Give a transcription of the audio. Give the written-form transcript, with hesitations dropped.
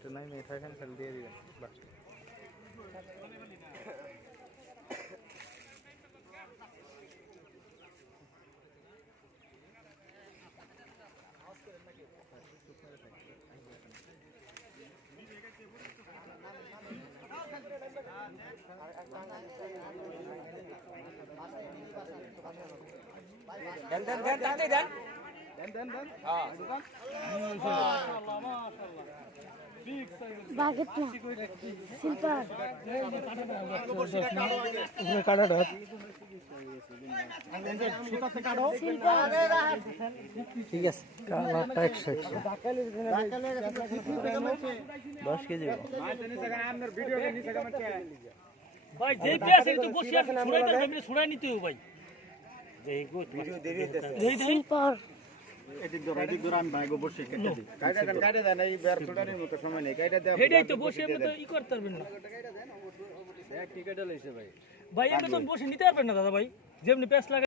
তো নাই মেয়ে থাকেন খালি দিয়ে দিবেন বাস দেন দেন দেন তাতে দেন দেন দেন দেন হ্যাঁ মাশাআল্লাহ মাশাআল্লাহ বিগ সাইজ বাগেট না সিলভার উপরে কাটাটা সুতাতে কাটো ঠিক আছে কালারটা 10 কেজি আপনার ভিডিও নিচে কমেন্ট ভাই যেই পেছে তো বসে ছুড়াইতে জমিনে ছুড়াই নিতে হবে ভাই যেই গো ভিডিও দেরি হইতেছে সিলভার এদিক ধরে আমি ভাই গো বসে কেটে দিই কাটে দেন এই বের ছোটানির মতো সময় নেই কাটে দেন হেডাই তো বসে এমনি তো ই করতে পারবেন না এক টিকেটে লইছে ভাই ভাই এমনি তো বসে নিতে পারবেন না দাদা ভাই যেমনি পেছ লাগে